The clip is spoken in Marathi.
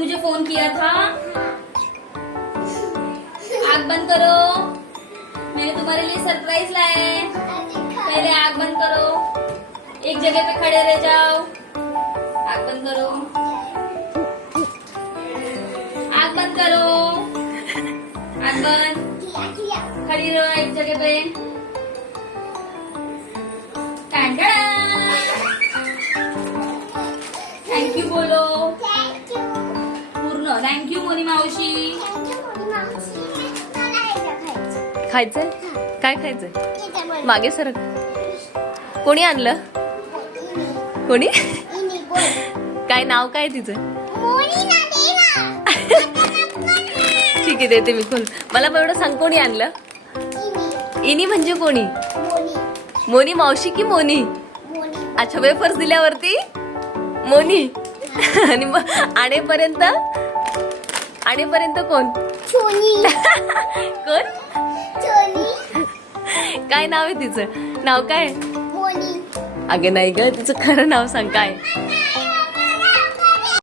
गळ्यात था। आग बंद करो। मैंने तुम्हारे लिए सरप्राइज़ लाए हैं। पहले आग बंद करो। एक जगह पे खड़े रह जाओ। आग बंद करो। आग बंद करो। आग बंद। खड़ी रहो एक जगह पे। थैंक यू बोलो। मोनी मावशी. खायचंय? काय खायचंय? मागे सर कोणी आणलं? कोणी? काय नाव काय तिचं? ठीक आहे देते मी खोल. मला मग एवढं सांग कोणी आणलं? इनी म्हणजे कोणी? मोनी मावशी की मोनी? अच्छा वेफर्स दिल्यावरती? मोनी. आणि मग आणेपर्यंत? आणेपर्यंत कोण? कोण? काय नाव आहे तिचं? नाव काय? अगे नाही ग तिचं खरं नाव सांग काय?